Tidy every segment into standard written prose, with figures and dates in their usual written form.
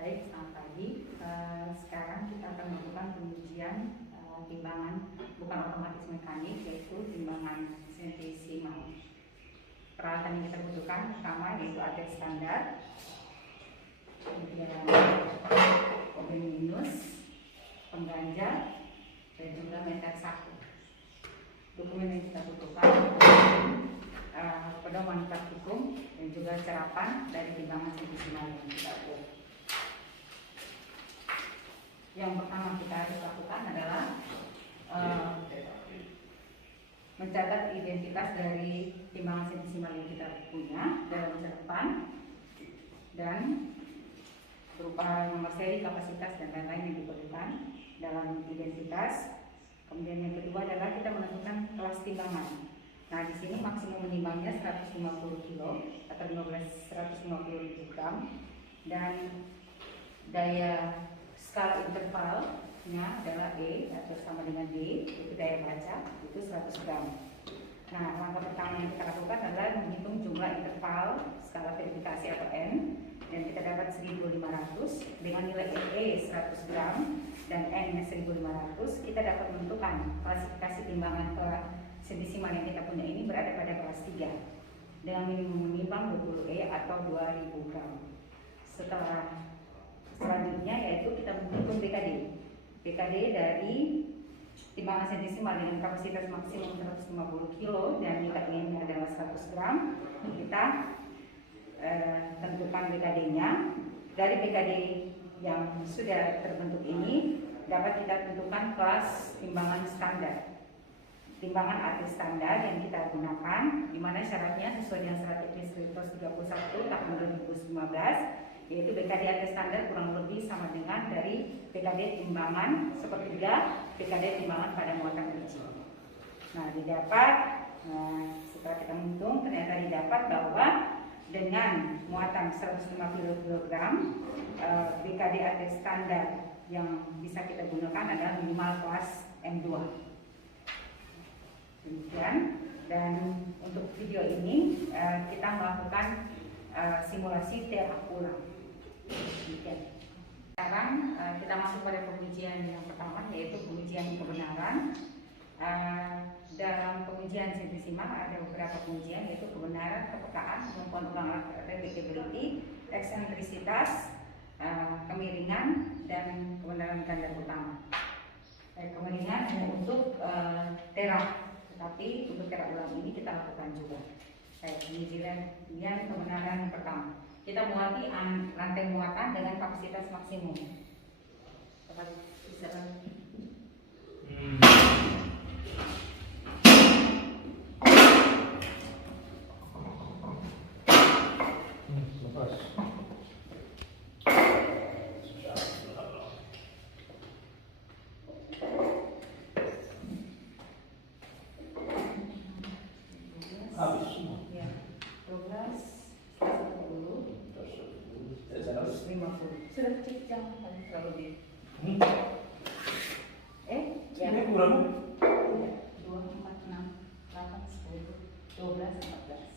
Baik, selamat pagi. Sekarang kita akan melakukan pengujian timbangan bukan otomatis mekanik, yaitu timbangan sentesimal. Peralatan yang kita butuhkan pertama yaitu ATEX standar, kemudian oben minus, pengganjal, dan juga meter saku. Dokumen yang kita butuhkan pedoman praktikum dan juga serapan dari timbangan sentesimal yang kita butuh. Yang pertama kita harus lakukan adalah mencatat identitas dari timbangan sentesimal yang kita punya dalam serapan dan berupa nomor seri, kapasitas, dan lain-lain yang diperlukan dalam identitas. Kemudian yang kedua adalah kita menentukan kelas timbangan. Nah, di sini maksimum menimbangnya 150 kg atau 150.000 gram, dan daya skala intervalnya adalah E atau sama dengan D, itu daya baca, itu 100 gram. Nah, langkah pertama yang kita lakukan adalah menghitung jumlah interval skala verifikasi atau N, dan kita dapat 1500 dengan nilai E 100 gram dan N-nya 1500. Kita dapat menentukan klasifikasi timbangan sentesimal yang kita punya ini berada pada kelas 3 dengan minimum menimbang 20 E atau 2000 gram. Selanjutnya yaitu kita menghitung BKD dari timbangan sentesimal dengan kapasitas maksimum 150 kg dan nilainya adalah 100 gram. Kita tentukan BKD-nya. Dari BKD yang sudah terbentuk ini dapat kita tentukan kelas timbangan standar, timbangan ATEX standar yang kita gunakan, di mana syaratnya sesuai dengan Syarat Teknis 31 tahun 2015, yaitu BKD ATEX standar kurang lebih sama dengan dari BKD timbangan sepertiga BKD timbangan pada muatan biji. Nah, setelah kita menghitung ternyata didapat bahwa dengan muatan 150 kg BKD ATEX standar yang bisa kita gunakan adalah minimal kelas M2. Demikian, dan untuk video ini kita melakukan simulasi terak ulang. Demikian. Sekarang kita masuk pada pengujian yang pertama, yaitu pengujian kebenaran. Dalam pengujian sentesimal ada beberapa pengujian, yaitu kebenaran, kepekaan, kemampuan ulang replicability, eksentrisitas, kemiringan, dan kebenaran ganda utama. Kemiringan hanya untuk terak, tetapi untuk terak ulang ini kita lakukan juga. Pengujian kebenaran yang pertama, kita muati rantai muatan dengan kapasitas maksimum. Habis semua. Ya, 12, 10, 50. Sudah cek jam paling terlalu di. Ini kurang. 2, 4, 6, 8, 10, 12, 14.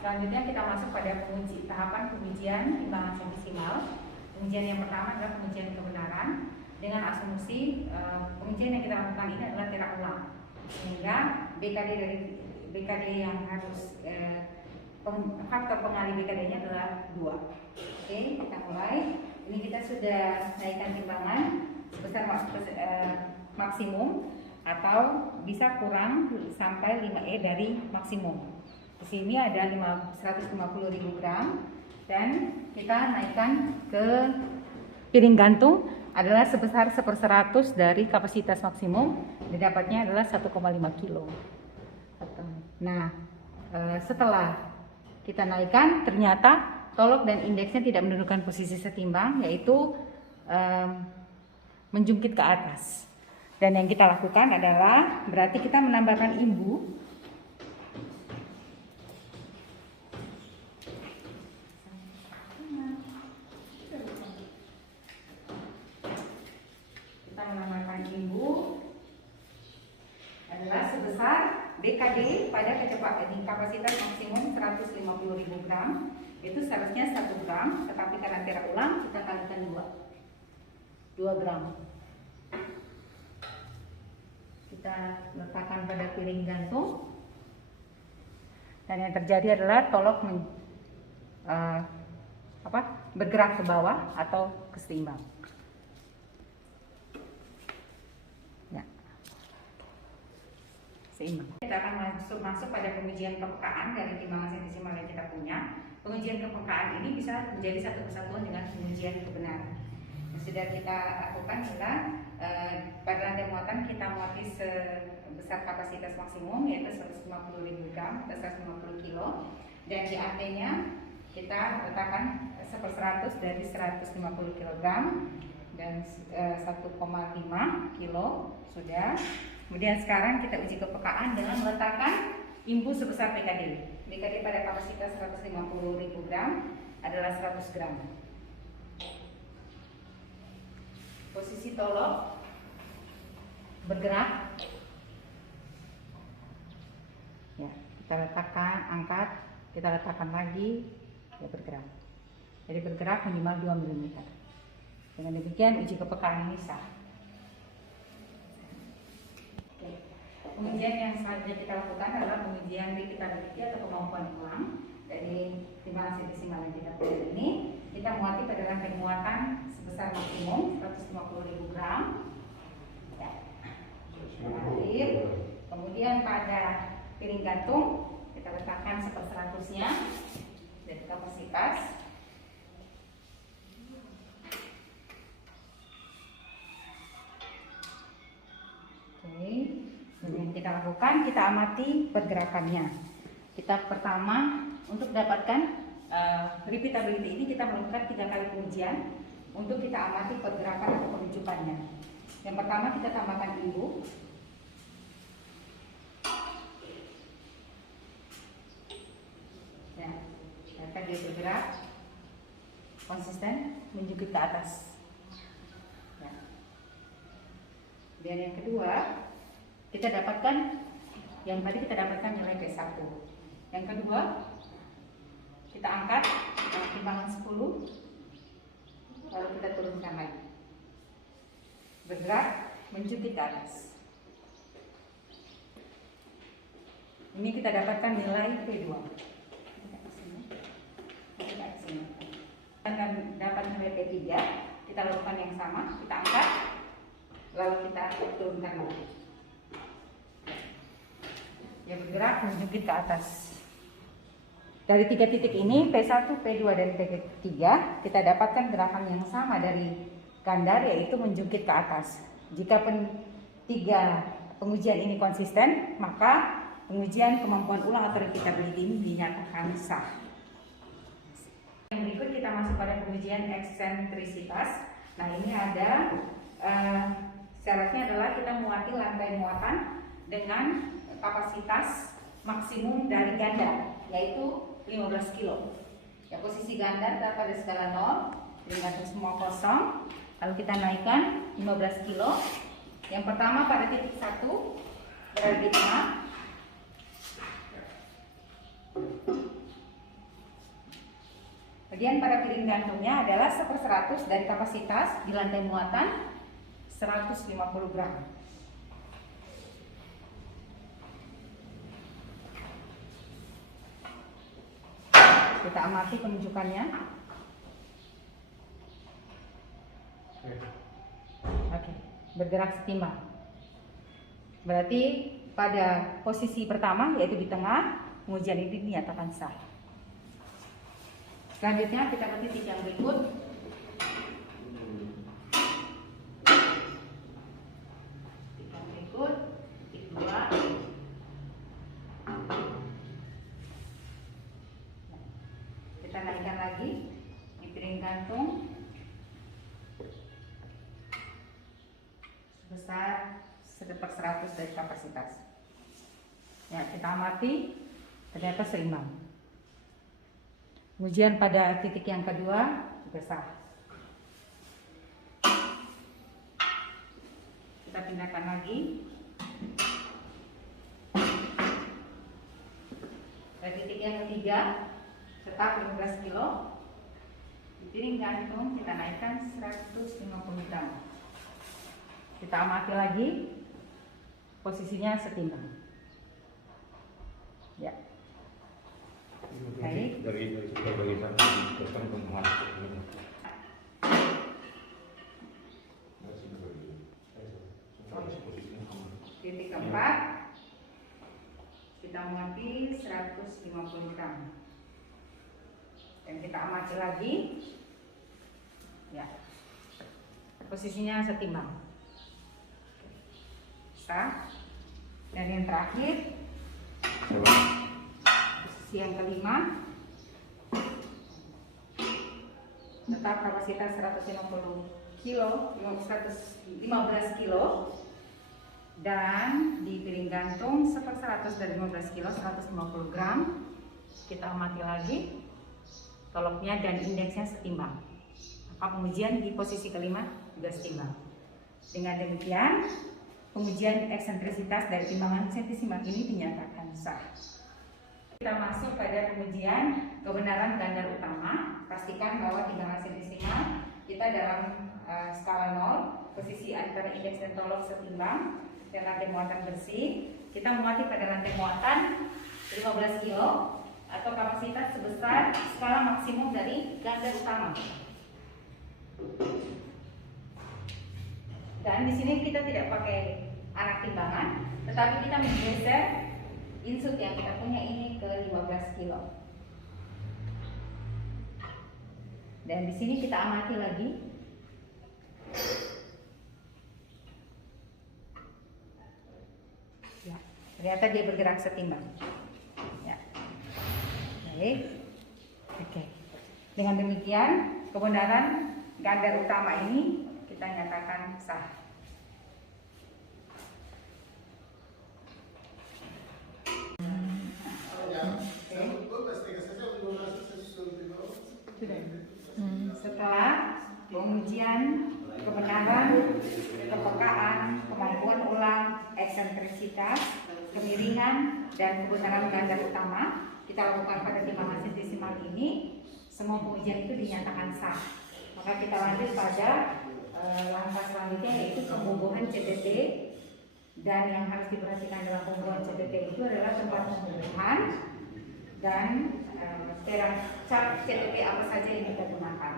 Selanjutnya kita masuk pada tahapan pengujian timbangan sentesimal. Pengujian yang pertama adalah pengujian kebenaran dengan asumsi pengujian yang kita lakukan ini adalah terak ulang, sehingga BKD yang harus faktor pengalih BKD-nya adalah 2. Oke, kita mulai. Ini kita sudah naikkan timbangan sebesar maksimum atau bisa kurang sampai 5E dari maksimum. Di sini ada 150.000 gram dan kita naikkan ke piring gantung adalah sebesar 1/100 dari kapasitas maksimum, didapatnya adalah 1,5 kilo. Nah, setelah kita naikkan ternyata tolok dan indeksnya tidak menentukan posisi setimbang, yaitu menjungkit ke atas. Dan yang kita lakukan adalah berarti kita menambahkan imbu. Kita menambahkan imbu adalah sebesar DKD pada kecepatan di kapasitas maksimum 150.000 gram. Itu seharusnya 1 gram, tetapi karena tidak ulang kita kalikan 2 gram. Kita letakkan pada piring gantung, dan yang terjadi adalah tolok bergerak ke bawah atau keseimbang. Ya. Seimbang. Kita akan masuk pada pengujian kepekaan dari timbangan sentisimal yang kita punya. Pengujian kepekaan ini bisa menjadi satu kesatuan dengan pengujian kebenaran. Yang sudah kita lakukan adalah pada lantai muatan kita muati sebesar kapasitas maksimum yaitu 150.000 gram atau 150 kilo, dan di AT-nya kita letakkan 1/100 dari 150 kg dan 1,5 kilo sudah. Kemudian sekarang kita uji kepekaan dengan meletakkan imbu sebesar BKD. BKD pada kapasitas 150.000 gram adalah 100 gram. Posisi tolok bergerak. Ya, kita letakkan, angkat, kita letakkan lagi, ya bergerak. Jadi bergerak minimal 2 mm. Dengan demikian uji kepekaan ini sah. Pengujian yang selanjutnya kita lakukan adalah pengujian repeatability atau kemampuan ulang dari timbangan sentisimal yang kita punya ini. Kita muati pada rantai muatan sebesar maksimum 150.000 gram. Ya. Kemudian pada piring gantung kita letakkan 1/100-nya dari kapasitas. Oke. Kemudian kita lakukan, kita amati pergerakannya. Kita pertama untuk dapatkan repeatability ini kita melakukan 3 kali pengujian untuk kita amati pergerakan atau penunjukannya. Yang pertama kita tambahkan imbu. Ya, akan dia bergerak konsisten menjunjung ke atas. Ya. Dan yang kedua kita dapatkan, yang tadi kita dapatkan nilai P1. Yang kedua kita angkat dengan timbangan 10, lalu kita turunkan lagi, bergerak menjunjung ke atas. Ini kita dapatkan nilai P2. Dan dapat nilai P3, kita lakukan yang sama, kita angkat, lalu kita turunkan lagi. Ya, bergerak menjunjung ke atas. Dari 3 titik ini P1, P2 dan P3 kita dapatkan gerakan yang sama dari gandar, yaitu menjungkit ke atas. Jika 3 pengujian ini konsisten, maka pengujian kemampuan ulang atau repeatability ini dinyatakan sah. Yang berikut kita masuk pada pengujian eksentrisitas. Nah, ini ada syaratnya adalah kita muati lantai muatan dengan kapasitas maksimum dari gandar, yaitu 15 kilo. Ya, posisi gandar pada skala 0, dengan semua kosong. Lalu kita naikkan 15 kilo. Yang pertama pada titik 1 berada di tengah. Kemudian pada piring gantungnya adalah 1/100 dari kapasitas di lantai muatan 150 gram. Kita amati penunjukannya. Oke, bergerak setimbang. Berarti pada posisi pertama, yaitu di tengah, pengujian ini dinyatakan sah. Selanjutnya kita ke titik yang berikut. Titik yang berikut, titik 2. Kita naikkan lagi di piring gantung sebesar 1/100 dari kapasitas. Ya, kita amati ternyata seimbang. Pengujian pada titik yang kedua juga sah. Kita pindahkan lagi. ketiga tetap 15 kilo. Di piring gantung kita naikkan 150 gram. Kita amati lagi, posisinya setimbang. Ya. Baik. Dari sana terus ke mana? Titik keempat, kita muati 150 gram. Dan kita amati lagi, ya, posisinya setimbang. Sah. Dan yang terakhir, posisi yang kelima, tetap kapasitas 150 kilo, 115 kilo. Dan di piring gantung 1/100 dari 15 kilo, 150 gram. Kita amati lagi, toloknya dan indeksnya setimbang. Maka pengujian di posisi kelima juga setimbang. Dengan demikian, pengujian eksentrisitas dari timbangan sentisimal ini dinyatakan sah. Kita masuk pada pengujian kebenaran gandar utama. Pastikan bahwa timbangan sentisimal kita dalam skala 0, posisi antara indeks dan tolok setimbang, dan lantai muatan bersih. Kita muati pada lantai muatan 15 kilo atau kapasitas sebesar skala maksimum dari gandar utama. Dan di sini kita tidak pakai anak timbangan, tetapi kita menggeser insut yang kita punya ini ke 15 kilo. Dan di sini kita amati lagi. Ya, ternyata dia bergerak setimbang. Ya. Baik. Oke. Dengan demikian, kebenaran gandar utama ini kita nyatakan sah. Setelah pengujian kebenaran, kepekaan, kemampuan ulang, eksentrisitas, kemiringan, dan kebenaran gandar utama kita lakukan pada timbangan sentisimal ini, semua pengujian itu dinyatakan sah. Maka kita lanjut pada langkah selanjutnya, yaitu pembubuhan CTT. Dan yang harus diperhatikan dalam pembubuhan CTT itu adalah tempat pembubuhan dan cara CTT apa saja yang kita gunakan.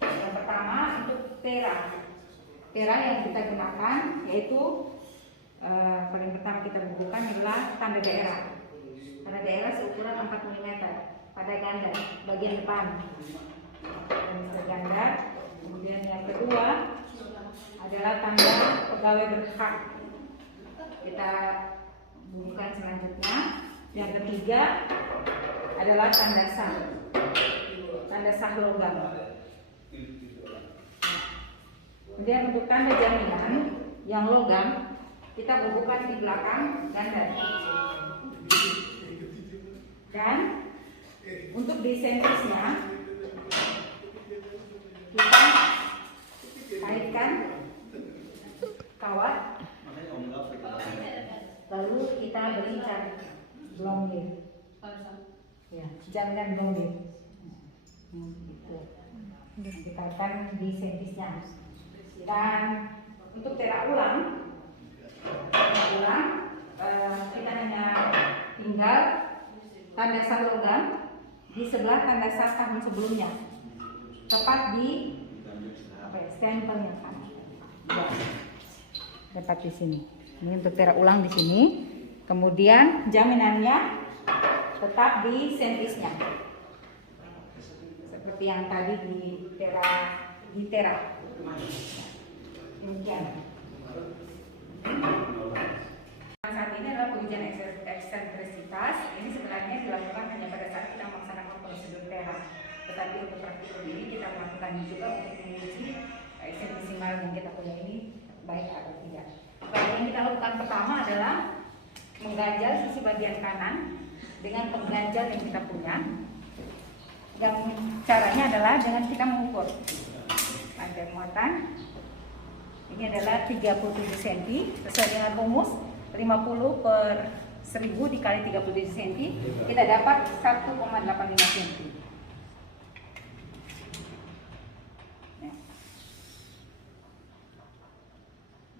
Yang pertama untuk tera yang kita gunakan, yaitu paling pertama kita bubuhkan adalah tanda daerah. Tanda daerah seukuran 4 mm pada gandar bagian depan. Ganda. Kemudian yang kedua adalah tanda pegawai berhak. Kita bubuhkan selanjutnya. Yang ketiga adalah tanda sah logam. Kemudian untuk tanda jaminan yang logam kita bubuhkan di belakang gandar. Dan untuk desentrisnya kita kaitkan kawat, lalu kita beri blondir, ya, jaminan blondir, dikaitkan di sentisnya. Dan untuk tera ulang kita hanya tinggal tanda sah logam di sebelah tanda sah tahun sebelumnya, tepat di stempelnya kan, tepat di sini. Ini untuk tera ulang di sini. Kemudian jaminannya tetap di sentisnya, seperti yang tadi di tera. Demikian. Saat ini adalah pengujian eksentrisitas. Ini sebenarnya dilakukan hanya pada saat kita melaksanakan prosedur tera. Tetapi untuk praktikum ini kita melakukan juga untuk menguji eksentisimal yang kita punya ini baik atau tidak. Yang kita lakukan pertama adalah mengganjal sisi bagian kanan dengan pengganjal yang kita punya. Yang caranya adalah dengan kita mengukur lantai muatan. Ini adalah 37 cm sesuai dengan rumus 50/100 1000 dikali 37 cm, kita dapat 1,85 cm. Ya.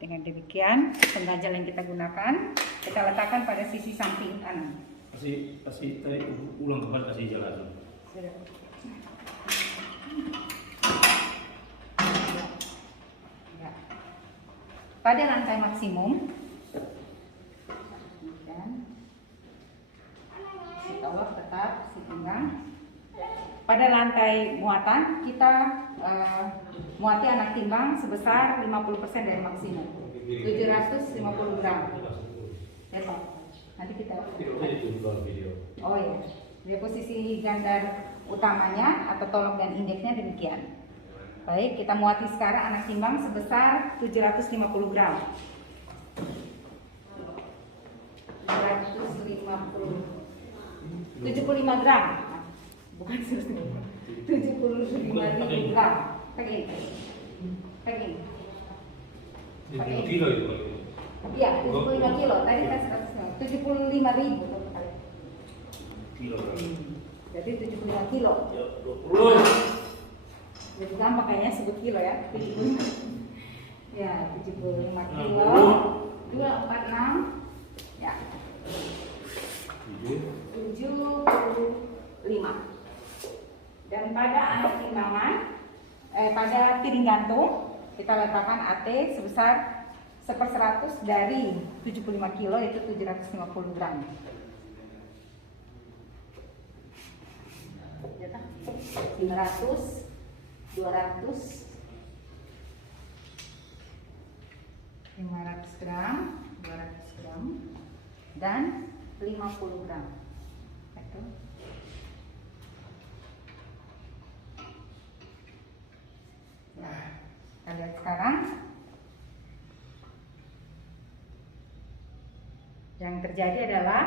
Dengan demikian, pengganjal yang kita gunakan, kita letakkan pada sisi samping kanan. Kasih tadi ulang kembali, kasih jalan. Sudah. Ya. Pada lantai maksimum, si tolak tetap si pinggang. Pada lantai muatan kita muati anak timbang sebesar 50% dari maksimum, 750 gram. Ya Pak, nanti kita. Oh ya, dia posisi gandar utamanya atau tolok dan indeksnya demikian. Baik, kita muati sekarang anak timbang sebesar 750 gram. 75 gram, bukan 75.000 gram. Pegang. 75 kilo itu. Iya, 75 kilo. Tadi kita 75.000 kilo. Jadi 75 kilo. Ya, 20. Jadi gampang kayaknya sebut kilo ya. 75. Ya, 75 kilo. 246. Ya. 75. Dan pada anak timbangan, pada piring gantung kita letakkan AT sebesar 1/100 dari 75 kilo, yaitu 750 gram. 500, 200, 500 gram, 200 gram, dan 50 gram. Itu. Nah, kita lihat sekarang. Yang terjadi adalah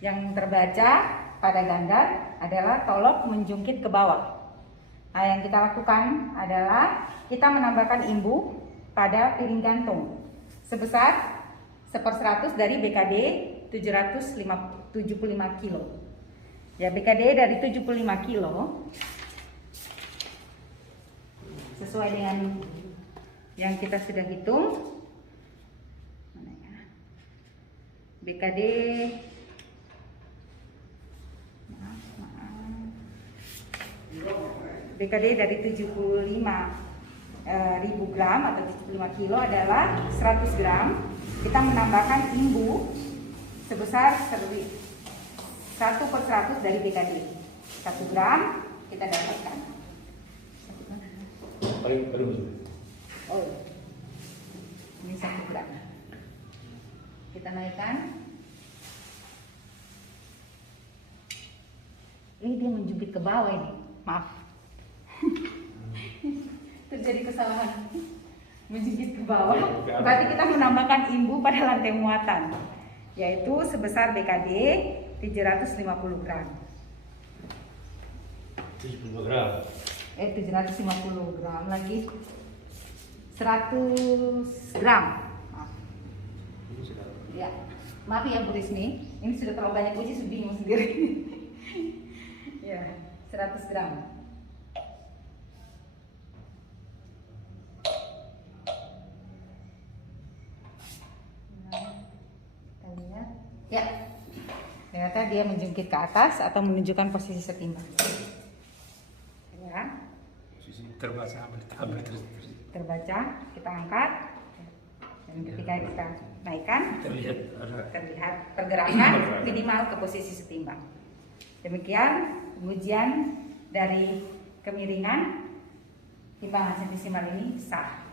yang terbaca pada gandar adalah tolok menjungkit ke bawah. Nah, yang kita lakukan adalah kita menambahkan imbu pada piring gantung sebesar 1/100 dari BKD 775 kilo. Ya, BKD dari 75 kilo sesuai dengan yang kita sudah hitung. BKD BKD dari 75.000 gram atau 75 kilo adalah 100 gram. Kita menambahkan imbu sebesar 1/100 dari BKD. 1 gram kita dapatkan. Oh, ini 1 gram. Kita naikkan. Ini dia menjungkit ke bawah ini. Maaf. Terjadi kesalahan. Menjungkit ke bawah. Berarti kita menambahkan imbu pada lantai muatan, yaitu sebesar BKD 750 gram. 70 gram. 750 gram lagi. 100 gram. Maaf. Ya. Maaf ya Bu Rismi, ini sudah terlalu banyak uji, sudah bingung sendiri. Ya, 100 gram. Kita lihat. Ya. Ternyata dia menjungkit ke atas atau menunjukkan posisi setimbang. Ya. Posisi terbaca hampir Terbaca, kita angkat. Dan ketika kita naikkan, terlihat pergerakan minimal ke posisi setimbang. Demikian pengujian dari kemiringan timbangan sentisimal ini sah.